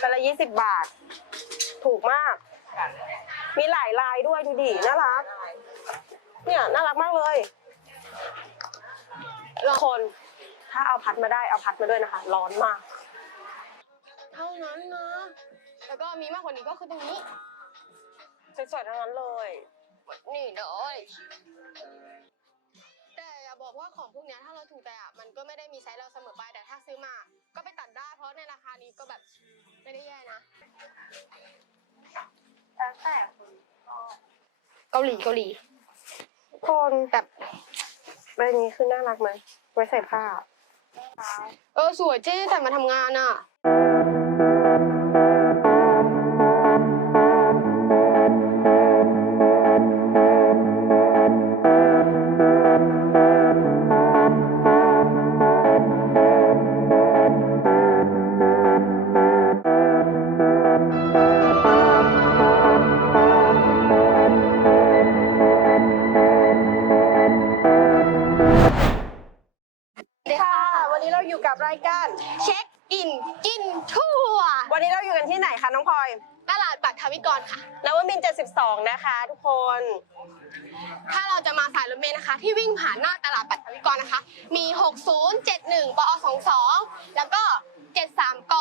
กันละยี่สิบบาท ถูกมาก มีหลายลายด้วยดูดิน่ารัก เนี่ยน่ารักมากเลยทุกคนถ้าเอาพัดมาได้เอาพัดมาด้วยนะคะ ร้อนมาก เท่านั้นนะ แล้วก็มีมากกว่านี้ก็คือตรงนี้สวยๆทั้งนั้นเลย นี่เลยแต่อย่า บอกว่าของพวกเนี้ยถ้าเราถูกใจอะมันก็ไม่ได้มีไซส์เราเสมอไปแต่ถ้าซื้อมา ก็ไปตัดได้เพราะในราคานี้ก็แบบไม่ได้แย่นะแล้วแต่เกาหลีเกาหลีทุกคนแบบใบนี้คือน่ารักไหมไว้ใส่ผ้า เออสวยเจ๊แต่มาทำงานอะค่ะ อยู่กับรายการเช็คอินกินทั่ว วันนี้เราอยู่กันที่ไหนคะน้องพลอยตลาดปัทวิกรค่ะ นวมินทร์72 นะคะ ทุกคน ถ้าเราจะมาสายรถเมล์นะคะ ที่วิ่งผ่านหน้าตลาดปัทวิกรนะคะ มี 60 71ปอ22 แล้วก็ 73ก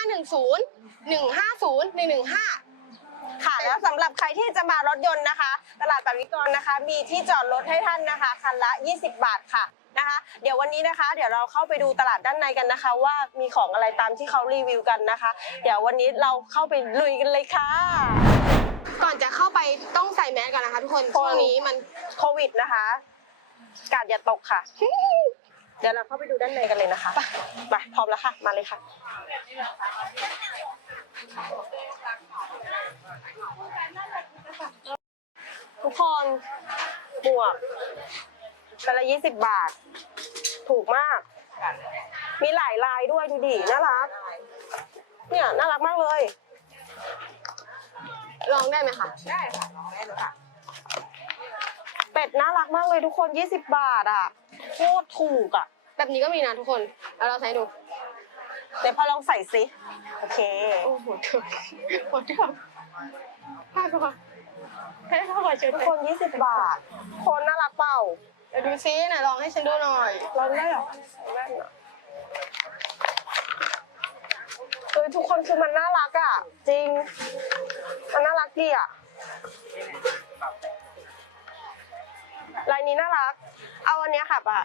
510 150 115 ค่ะ แล้วสำหรับใครที่จะมารถยนต์นะคะ ตลาดปาวิกรนะคะ มีที่จอดรถให้ท่านนะคะ คันละ 20 บาทค่ะ นะคะ เดี๋ยววันนี้นะคะ เดี๋ยวเราเข้าไปดูตลาดด้านในกันนะคะ ว่ามีของอะไรตามที่เขารีวิวกันนะคะ เดี๋ยววันนี้เราเข้าไปลุยกันเลยค่ะ ก่อนจะเข้าไปต้องใส่แมสก่อนนะคะทุกคนช่วงนี้มันโควิดนะคะกาดอย่าตกค่ะ เดี๋ยวเราเข้าไปดูด้านในกันเลยนะคะไปพร้อมแล้วค่ะ มาเลยค่ะทุกคนหมวก กันละยี่สิบบาท ถูกมาก มีหลายลายด้วยดูดิ น่ารัก เนี่ยน่ารักมากเลย ลองได้ไหมคะ ได้ค่ะลองได้เลยค่ะ เป็ดน่ารักมากเลยทุกคน 20 บาทอะ โคตรถูกอะ แบบนี้ก็มีนะทุกคนแล้วเราใช้ดู เดี๋ยวพอลองใส่สิ โอเค โอ้โหเถอะหมดเถอะห้าตัวให้เท่าไหร่ชุดทุกเลคยน20 บาท คนน่ารักเปล่าเดี๋ยวดูซิไหนลองให้ฉันดูหน่อยลองได้เหรอแว่นอะเฮ้ยทุกคนคือมันน่ารักอะ จริง มันน่ารักดีอะลายนี้น่ารัก เอาอันเนี้ยค่ะป่ะ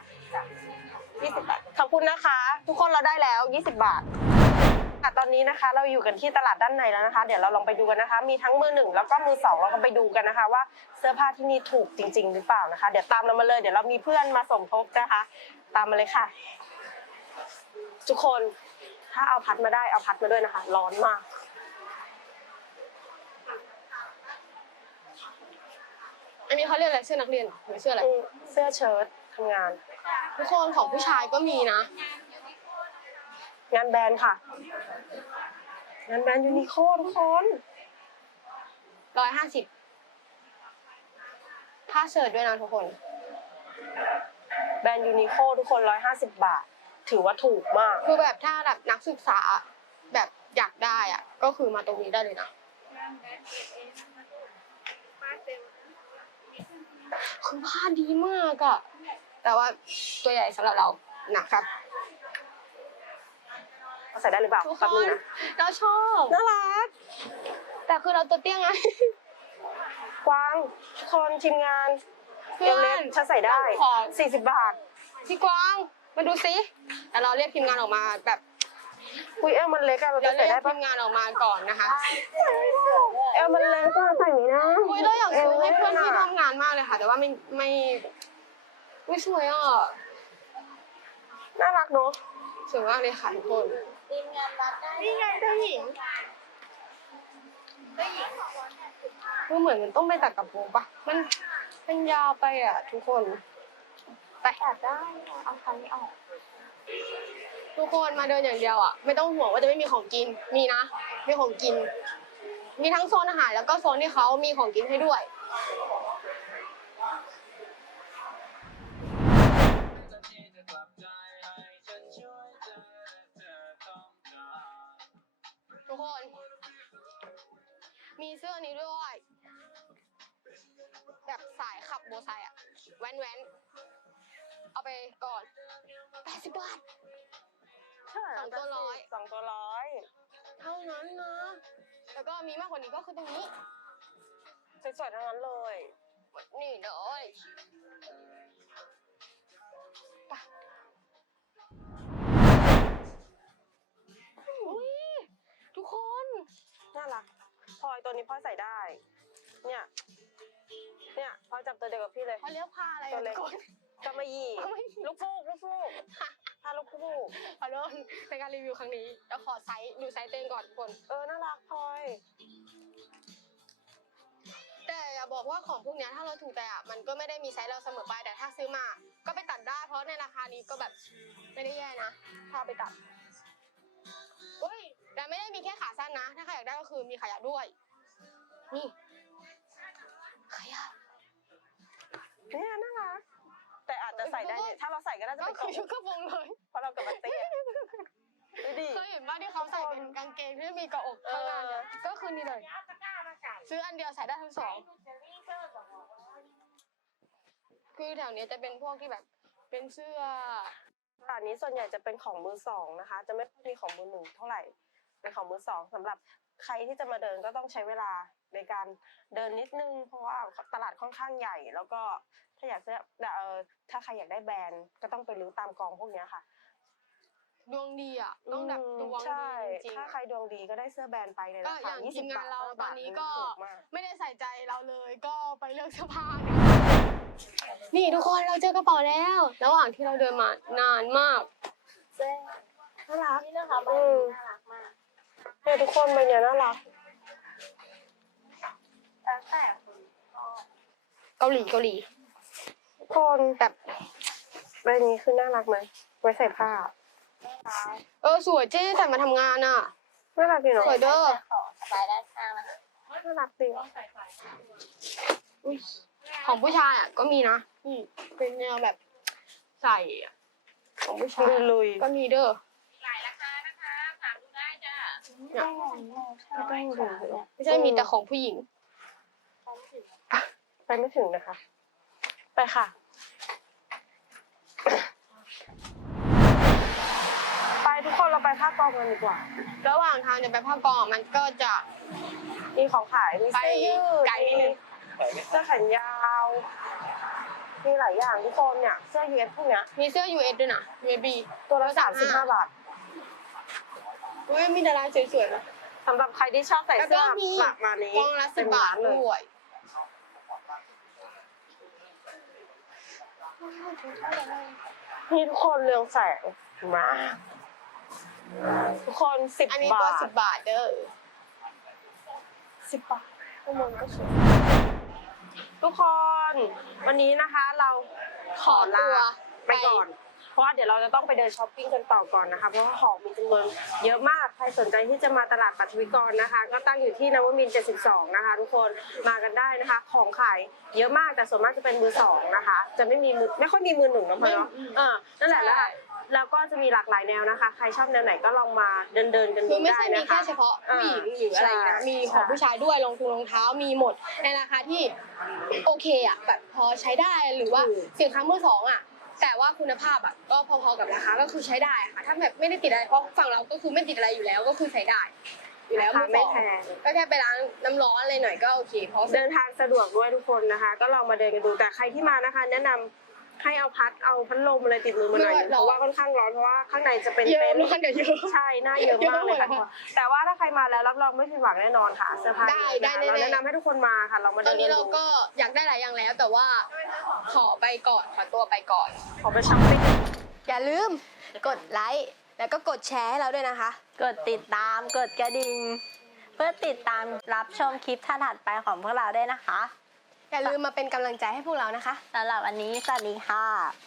20บาทขอบคุณนะคะ ทุกคนเราได้แล้ว20บบาท ตอนนี้นะคะเราอยู่กันที่ตลาดด้านในแล้วนะคะ เดี๋ยวเราลองไปดูกันนะคะ มีทั้งมือหนึ่งแล้วก็มือสองเราก็ไปดูกันนะคะ ว่าเสื้อผ้าที่นี่ถูกจริง ๆ หรือเปล่านะคะ เดี๋ยวตามเรามาเลย เดี๋ยวเรามีเพื่อนมาสมทบนะคะ ตามมาเลยค่ะ ทุกคนถ้าเอาพัดมาได้เอาพัดมาด้วยนะคะ ร้อนมากอันนี้เขาเรียกอะไรเสื้อนักเรียนเหรอหรือเสื้ออะไรอืมเสื้อเชิ้ตทำงาน ทุกคนของผู้ชายก็มีนะ งานแบรนด์ค่ะ งานแบรนด์ยูนิโคทุกคนร้อยห้าสิบผ้าเชิ้ตด้วยนะทุกคน แบรนด์ยูนิโคทุกคนร้อยห้าสิบบาท ถือว่าถูกมาก คือแบบถ้าแบบนักศึกษาแบบอยากได้อะ ก็คือมาตรงนี้ได้เลยนะ คือผ้าดีมากอะแต่ว่าตัวใหญ่สำหรับเรานะครับ ใส่ได้หรือเปล่าทุกคแป๊บนึนงนะเราชอบ น่ารัก แต่คือเราตัวเตี้ยไงกวางทุกคนทีมงานเพื่เออนวเล็กฉันใส่ได้ ขอสี่สิบบาท พี่กวางมาดูสิแต่เราเรียกทีมงานออกมาแบบอุ้ยเอวมันเล็กอะเราเราจะเรีใส่ยได้กปะทีมงานออกมาก่อนนะคะเอวมันเล็กอะใส่ไม่ได้อุ้ยเราอยากซื้อให้เพื่อนที่ทำงานมากเลยค่ะ แต่ว่าไม่ไม่ไม่สวยอะน่ารักเนอะสวยมากเลยค่ะทุกคน ทีมงานรักได้นี่ไงเจ้าหญิงคือเหมือนมันต้องไปตัดกับโปรงปะมันมันยาวไปอะ ทุกคน ไปอยากได้เอาคันนี้ออก ทุกคนมาเดินอย่างเดียวอะ ไม่ต้องห่วงว่าจะไม่มีของกิน มีนะ มีของกิน มีทั้งโซนอาหารแล้วก็โซนที่เขามีของกินให้ด้วย ทุกคน มีเสื้อนี้ด้วย แบบสายขับโบไซอะแว้นแว้นเอาไปก่อนแปดสิบบาทสองตัวร้อย สองตัวร้อยเท่านั้นนะ แล้วก็มีมากกว่านี้ก็คือตรงนี้ สวยๆทั้งนั้นเลย นี่เลย พลอยตัวนี้พลอยใส่ได้ เนี่ย เนี่ยพลอยจับตัวเดียวกับพี่เลย เขาเรียกผ้าอะไรตัวเล็กทุกคนกำมะหยี่กำมะหยี่ ลูกฟูกลูกฟูกพาลูกฟูกขอโทษในการรีวิวครั้งนี้แล้วขอไซส์ดูไซส์เต้นก่อนทุกคนเออน่ารักพลอย แต่อย่าบอกว่าของพวกเนี้ยถ้าเราถูกใจอะมันก็ไม่ได้มีไซส์เราเสมอไปแต่ถ้าซื้อมา ก็ไปตัดได้ เพราะในราคานี้ก็แบบไม่ได้แย่นะถ้าเอาไปตัดอุ้ย แต่ไม่ได้มีแค่ขาสั้นนะ ถ้าใครอยากได้ก็คือมีขายาวด้วย นี่ขายาวเนี่ยน่ารักแต่อาจจะใส่ได้เนี่ยถ้าเราใส่ก็น่าจะก็เป็นคือชุดกระโปรงเลยเพราะเรากับบัตเตี้ยดูดิ เคยเห็นบ้างที่เขาใส่เป็นกางเกงที่มีกระอกข้างหน้าเนี่ยก็คือนี่เลยซื้ออันเดียวใส่ได้ทั้งสองคือแถวเนี้ยจะเป็นพวกที่แบบเป็นเสื้อ ตลาดนี้ส่วนใหญ่จะเป็นของมือสองนะคะ จะไม่มีของมือหนึ่งเท่าไหร่ เป็นของมือสองสำหรับใครที่จะมาเดินก็ต้องใช้เวลาในการเดินนิดนึง เพราะว่าตลาดค่อนข้างใหญ่ แล้วก็ถ้าอยากจะเอ่อถ้าใครอยากได้แบรนด์ก็ต้องไปรื้อตามกองพวกเนี้ยค่ะดวงดีอะต้องแบบดวงใช่ดีจริงๆถ้าอะใครดวงดีก็ได้เสื้อแบรนด์ไปในก็ราอคาย่าง20ทีมงานบาทเรา5ตบาอนทนี้มันก็ถูกมากไม่ได้ใส่ใจเราเลยก็ไปเลือกเสื้อผ้ากันนี่ทุกคนเราเจอกระเป๋าแล้ว ระหว่างที่เราเดินมานานมากน่ารักนี่นะคะใบอืมนี้น่ารักมาก เนี่ยทุกคนใบเนี้ยน่ารักแล้วแต่คนชอบเกาหลีเกาหลีทุกคนแบบใบนี้คือน่ารักไหมไว้ใส่ผ้า ไม่ร้ายเออสวยเจ๊แต่มาทำงานอะ น่ารักดีเนาะสวยเด้อของสบายด้านข้างนะคะน่ารักดีอุ๊ยของผู้ชายอะก็มีนะนี่เป็นแนวแบบใส่อะของผู้ชายลุยก็มีเด้อ ใช่ใช่ๆไม่ต้องดูเลยไม่ใช่มีแต่ของผู้หญิง ไปไม่ถึงนะคะ ไปค่ะ ไปทุกคนเราไปภาคกองกันดีกว่า ระหว่างทางจะไปภาคกองอะมันก็จะมีของขายมีไปเสื้อยืดไกลนิดนึงมีเสื้อแขนยาวมีหลายอย่างทุกคนเนี่ยเสื้อยืดพวกเนี้ยมีเสื้อ US ด้วยนะ USB ตัวละสามสิบห้าบาท อุ้ยมีดาราสวยๆนะสำหรับใครที่ชอบใส่แล้วเสื้ก็อมีหลักมานี้กองละสิบบาทเลยด้วยนี่ทุกคนเรืองแสงมากทุกคนสิบอันนี้บาตัวทสิบบาทเด้อสิบบาทข้างบนก็สวยทุกคน วันนี้นะคะเราขอลาตัวไปก่อน เพราะว่าเดี๋ยวเราจะต้องไปเดินช้อปปิ้งกันต่อก่อนนะคะ เพราะว่าของมีจำนวนเยอะมาก ใครสนใจที่จะมาตลาดปัทวิกรนะคะ ก็ตั้งอยู่ที่นวมินทร์72 นะคะ ทุกคนมากันได้นะคะ ของขายเยอะมากแต่ส่วนมากจะเป็นมือสองนะคะ จะไม่มีมือไม่ค่อยมีมือหนึ่งนะเพื่อนเนาะเออนั่นแหละแล้วแล้วก็จะมีหลากหลายแนวนะคะ ใครชอบแนวไหนก็ลองมาเดินเดินๆกันคืดูอไม่ได้ใช่มีนะแค่คะเฉพาะผู้หญิงหรืออะไรนะใช่มีของผู้ชายด้วยรองทุงรองเท้ามีหมดในราคาที่โอเคอะแบบพอใช้ได้หรือว่าสินค้ามือสองอะ แต่ว่าคุณภาพอะก็พอๆกับราคาก็คือใช้ได้ค่ะ ถ้าแบบไม่ได้ติดอะไรเพราะฝั่งเราก็คือไม่ติดอะไรอยู่แล้วก็คือใช้ได้อยู่แล้วรามืคาอสไม่องแพง ก็แค่ไปล้างน้ำร้อนอะไรหน่อยก็โอเคเพราะเดินทางสะดวกด้วยทุกคนนะคะ ก็ลองมาเดินกันดูแต่ใครที่มานะคะ แนะนำ ให้เอาพัดเอาพัดลมอะไรติดมือมาหน่อยเพราะว่าค่อนข้างร้อนเพราะว่าข้างในจะเป็นเยอะเต็นท์มากเดี๋ยวเยอะใช่หน้าเยอะมากเลยค่ะเยอะมากแต่ว่าถ้าใครมาแล้วรับรองไม่ผิดหวังแน่นอนค่ะเสื้อผ้าได้เยอะนะคะได้แน่ๆเราแนะนำให้ทุกคนมาค่ะเรามาตเดิอนนนี้กันเราดูก็อยากได้หลายอย่างแล้ว แต่ว่าขอไปก่อนขอตัวไปก่อน ขอไปช้อปปิ้งอย่าลืมกดไลค์แล้วก็กดแชร์ให้เราด้วยนะคะ กดติดตามกดกระดิ่งเพื่อติดตามรับชมคลิปถัดๆไปของพวกเราได้วยนะคะ อย่าลืมมาเป็นกำลังใจให้พวกเรานะคะ สำหรับวันนี้สวัสดีค่ะ